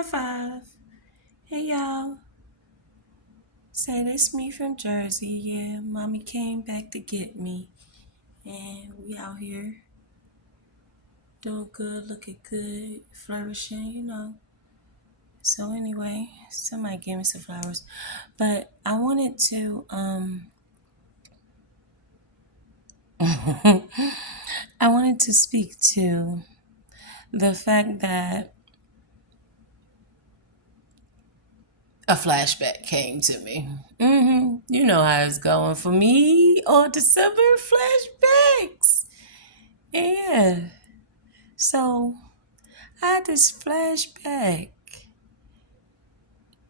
High five. Hey y'all. Say this me from Jersey. Yeah, mommy came back to get me. And we out here doing good, looking good, flourishing. So anyway, somebody gave me some flowers. But I wanted to I wanted to speak to the fact that a flashback came to me. You know how it's going for me on December flashbacks. Yeah. So I had this flashback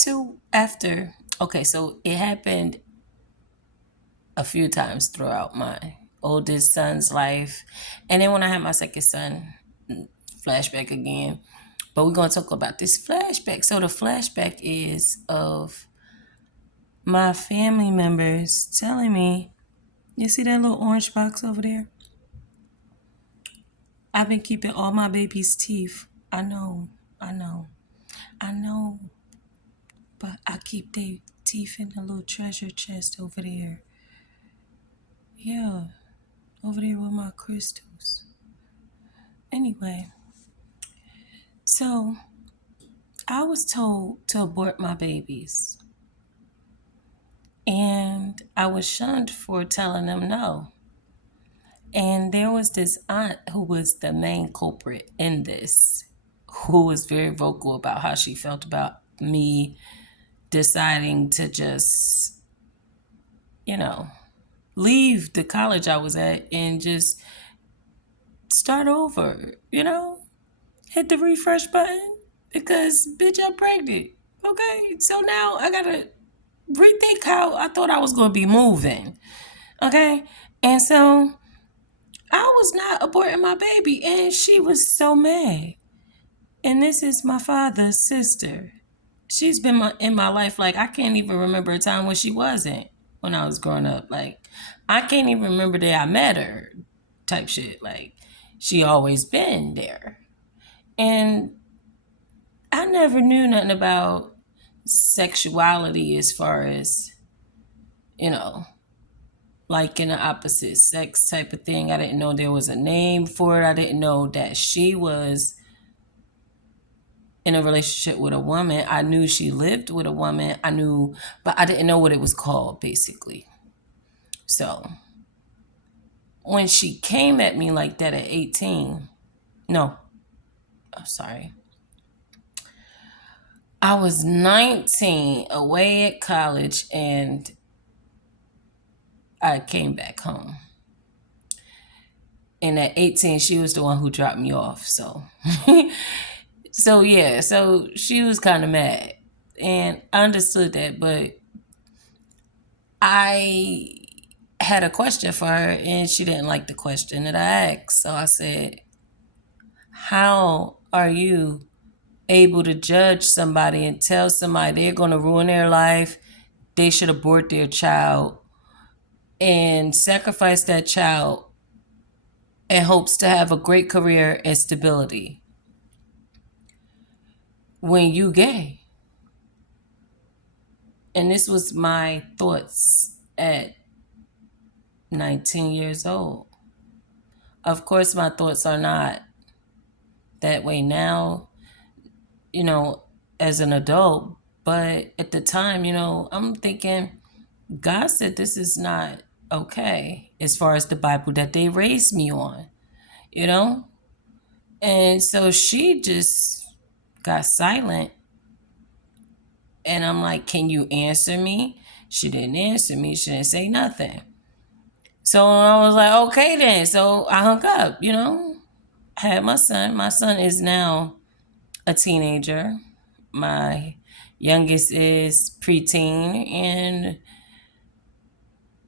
to after. Okay, so it happened a few times throughout my oldest son's life. And then when I had my second son, flashback again. But we're going to talk about this flashback. So the flashback is of my family members telling me, you see that little orange box over there? I've been keeping all my baby's teeth. I know, I know. But I keep their teeth in the little treasure chest over there. Yeah, over there with my crystals. Anyway, so I was told to abort my babies. And I was shunned for telling them no. And there was this aunt who was the main culprit in this, who was very vocal about how she felt about me deciding to just, you know, leave the college I was at and just start over, hit the refresh button because, bitch, I'm pregnant. Okay, so now I gotta rethink how I thought I was gonna be moving. Okay, and so I was not aborting my baby, and she was so mad. And this is my father's sister. She's been in my life like I can't even remember a time when she wasn't when I was growing up. Like I can't even remember that I met her, type shit. Like she always been there, and I never knew nothing about sexuality as far as you know like in the opposite sex type of thing. I didn't know there was a name for it. I didn't know that she was in a relationship with a woman. I knew she lived with a woman. I knew, but I didn't know what it was called, basically. So when she came at me like that at 18, no, I'm sorry. I was 19 away at college and I came back home. And at 18, she was the one who dropped me off. So, so she was kind of mad. And I understood that, but I had a question for her and she didn't like the question that I asked. So I said, how are you able to judge somebody and tell somebody they're going to ruin their life, they should abort their child, and sacrifice that child in hopes to have a great career and stability when you gay? And this was my thoughts at 19 years old. Of course, my thoughts are not that way now, you know, as an adult. But at the time, I'm thinking, God said this is not okay as far as the Bible that they raised me on, you know? And so she just got silent. And I'm like, can you answer me? She didn't answer me. She didn't say nothing. So I was like, okay then. So I hung up. Had my son. My son is now a teenager. My youngest is preteen. And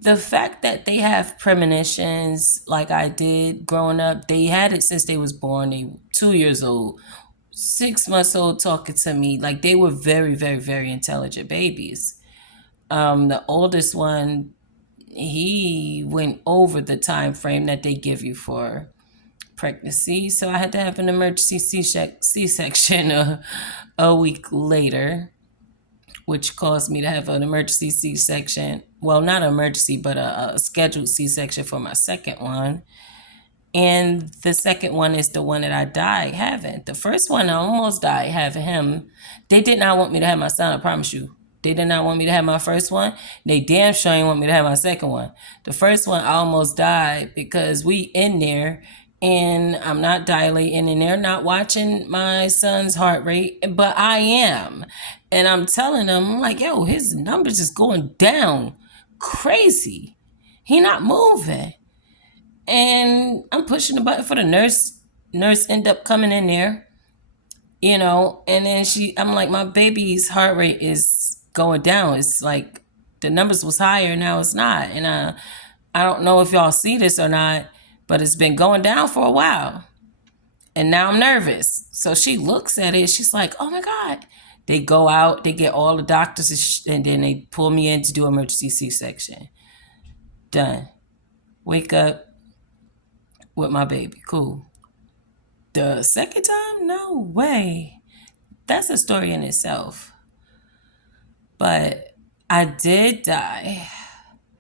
the fact that they have premonitions like I did growing up, they had it since they was born. They 2 years old, 6 months old, talking to me. Like they were very, very, very intelligent babies. The oldest one, he went over the time frame that they give you for pregnancy. So I had to have an emergency C-section a week later, which caused me to have an emergency C-section. Well, not an emergency, but a scheduled C-section for my second one. And the second one is the one that I died having. The first one, I almost died having him. They did not want me to have my son, I promise you. They did not want me to have my first one. They damn sure didn't want me to have my second one. The first one, I almost died because we in there and I'm not dilating and they're not watching my son's heart rate, but I am. And I'm telling them, I'm like, yo, his numbers is going down crazy. He not moving. And I'm pushing the button for the nurse. Nurse end up coming in there, and then I'm like, my baby's heart rate is going down. It's like the numbers was higher, now it's not. And I don't know if y'all see this or not, but it's been going down for a while. And now I'm nervous. So she looks at it. She's like, oh my God. They go out, they get all the doctors, and then they pull me in to do emergency C-section. Done. Wake up with my baby. Cool. The second time? No way. That's a story in itself. But I did die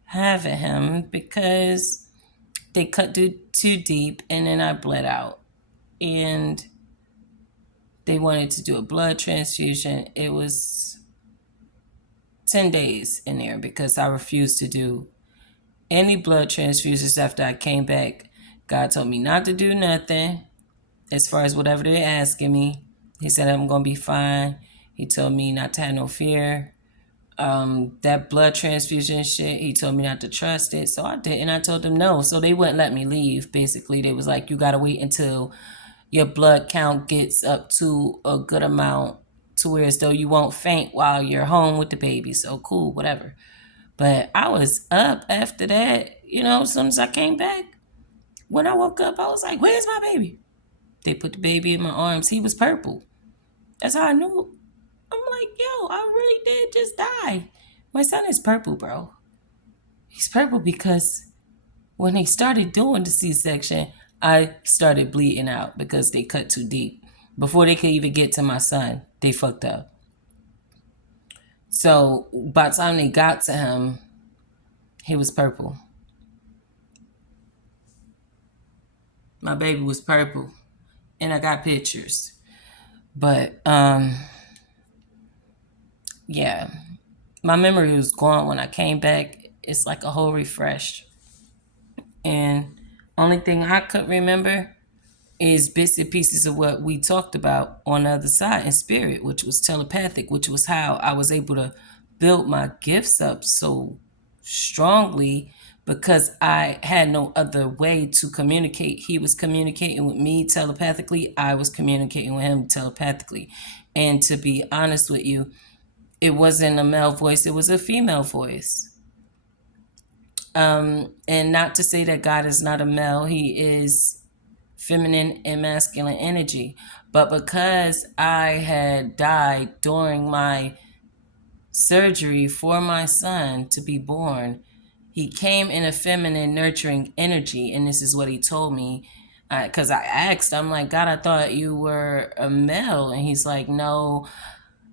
having him because they cut too deep and then I bled out. And they wanted to do a blood transfusion. It was 10 days in there because I refused to do any blood transfusions after I came back. God told me not to do nothing as far as whatever they're asking me. He said I'm going to be fine. He told me not to have no fear. That blood transfusion shit, he told me not to trust it. So I did, and I told them no. So they wouldn't let me leave. Basically, they was like, you got to wait until your blood count gets up to a good amount to where as though you won't faint while you're home with the baby. So cool, whatever. But I was up after that, as soon as I came back. When I woke up, I was like, where's my baby? They put the baby in my arms. He was purple. That's how I knew. I'm like, yo, I really did just die. My son is purple, bro. He's purple because when they started doing the C-section, I started bleeding out because they cut too deep. Before they could even get to my son, they fucked up. So by the time they got to him, he was purple. My baby was purple. And I got pictures. But, yeah. My memory was gone when I came back. It's like a whole refresh. And only thing I could remember is bits and pieces of what we talked about on the other side in spirit, which was telepathic, which was how I was able to build my gifts up so strongly because I had no other way to communicate. He was communicating with me telepathically. I was communicating with him telepathically. And to be honest with you, it wasn't a male voice, it was a female voice. And not to say that God is not a male, he is feminine and masculine energy. But because I had died during my surgery for my son to be born, he came in a feminine, nurturing energy. And this is what he told me. Because I asked, I'm like, God, I thought you were a male. And he's like, no,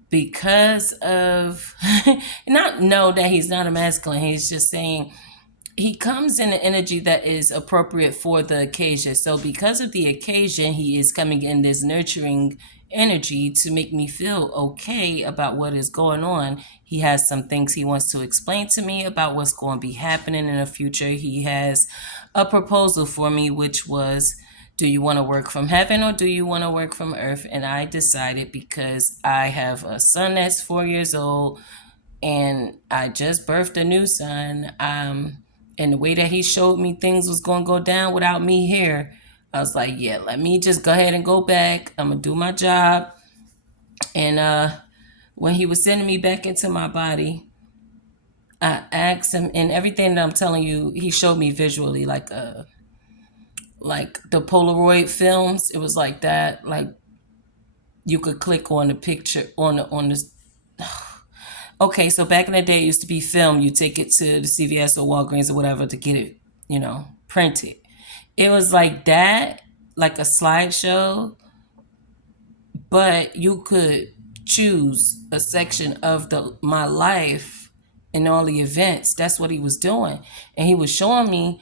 because of, not know that he's not a masculine. He's just saying, he comes in an energy that is appropriate for the occasion. So because of the occasion, he is coming in this nurturing energy to make me feel okay about what is going on. He has some things he wants to explain to me about what's going to be happening in the future. He has a proposal for me, which was, do you want to work from heaven or do you want to work from earth? And I decided, because I have a son that's 4 years old and I just birthed a new son, and the way that he showed me things was going to go down without me here, I was like, yeah, let me just go ahead and go back. I'm going to do my job. And when he was sending me back into my body, I asked him, and everything that I'm telling you, he showed me visually, like the Polaroid films. It was like that. Like you could click on the picture on the okay, so back in the day, it used to be film. You take it to the CVS or Walgreens or whatever to get it, printed. It was like that, like a slideshow, but you could choose a section of the my life and all the events. That's what he was doing. And he was showing me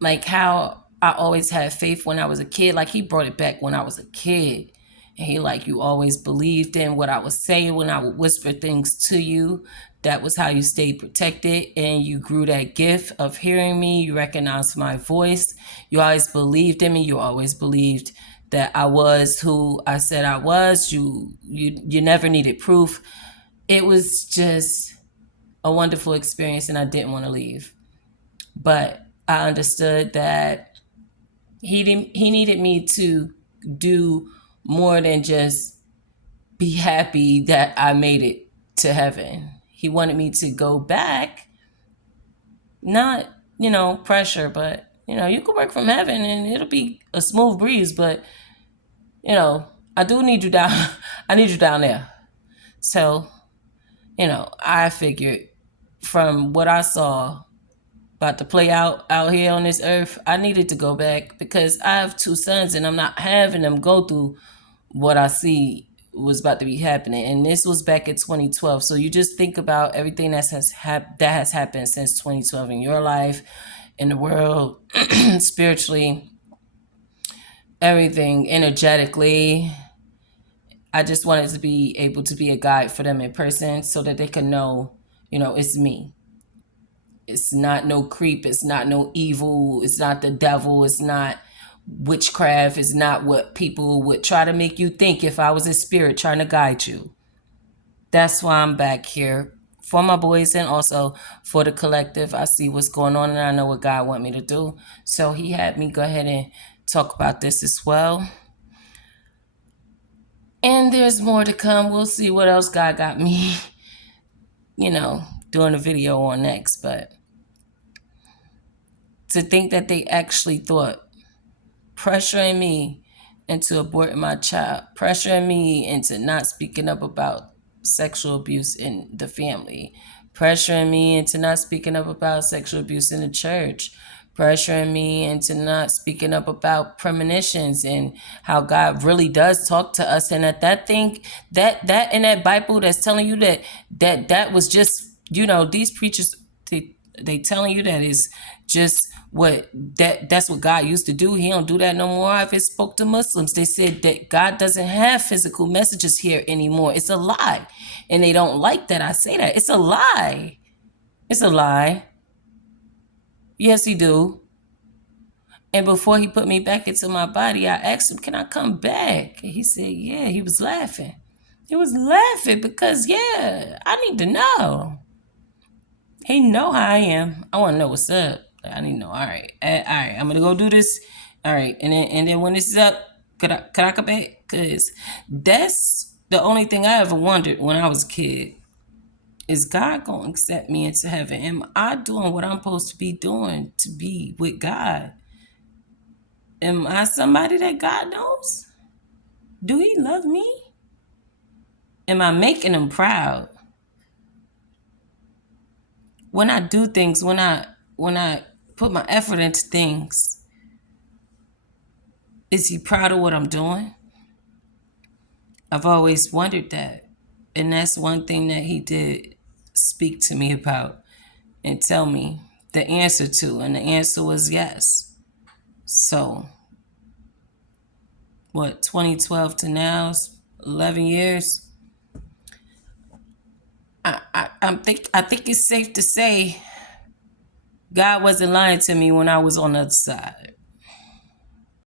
like how I always had faith when I was a kid. Like he brought it back when I was a kid. And he like, you always believed in what I was saying when I would whisper things to you. That was how you stayed protected and you grew that gift of hearing me. You recognized my voice. You always believed in me. You always believed that I was who I said I was. You never needed proof. It was just a wonderful experience and I didn't want to leave. But I understood that he needed me to do more than just be happy that I made it to heaven. He wanted me to go back, not, pressure, but you can work from heaven and it'll be a smooth breeze, but I do need you down. I need you down there. So, I figured from what I saw about to play out here on this earth, I needed to go back because I have two sons and I'm not having them go through what I see was about to be happening. And this was back in 2012. So you just think about everything that has happened since 2012 in your life, in the world, spiritually, everything energetically. I just wanted to be able to be a guide for them in person so that they can know, it's me. It's not no creep. It's not no evil. It's not the devil. It's not witchcraft. It's not what people would try to make you think if I was a spirit trying to guide you. That's why I'm back here for my boys and also for the collective. I see what's going on and I know what God want me to do. So he had me go ahead and talk about this as well. And there's more to come. We'll see what else God got me, doing a video on next. But to think that they actually thought pressuring me into aborting my child, pressuring me into not speaking up about sexual abuse in the family, pressuring me into not speaking up about sexual abuse in the church, pressuring me into not speaking up about premonitions and how God really does talk to us, and that thing that in that Bible that's telling you that was just these preachers, they telling you that is just that's what God used to do. He don't do that no more. If it spoke to Muslims, they said that God doesn't have physical messages here anymore. It's a lie. And they don't like that I say that. It's a lie. It's a lie. Yes, he do. And before he put me back into my body, I asked him, can I come back? And he said, yeah. He was laughing. He was laughing because, yeah, I need to know. He know how I am. I want to know what's up. I need to know. All right. All right. I'm going to go do this. All right. And then when this is up, could I come back? Because that's the only thing I ever wondered when I was a kid. Is God going to accept me into heaven? Am I doing what I'm supposed to be doing to be with God? Am I somebody that God knows? Do he love me? Am I making him proud? When I do things, when I put my effort into things, is he proud of what I'm doing? I've always wondered that. And that's one thing that he did speak to me about and tell me the answer to. And the answer was yes. So, 2012 to now, 11 years. I think it's safe to say God wasn't lying to me when I was on the other side.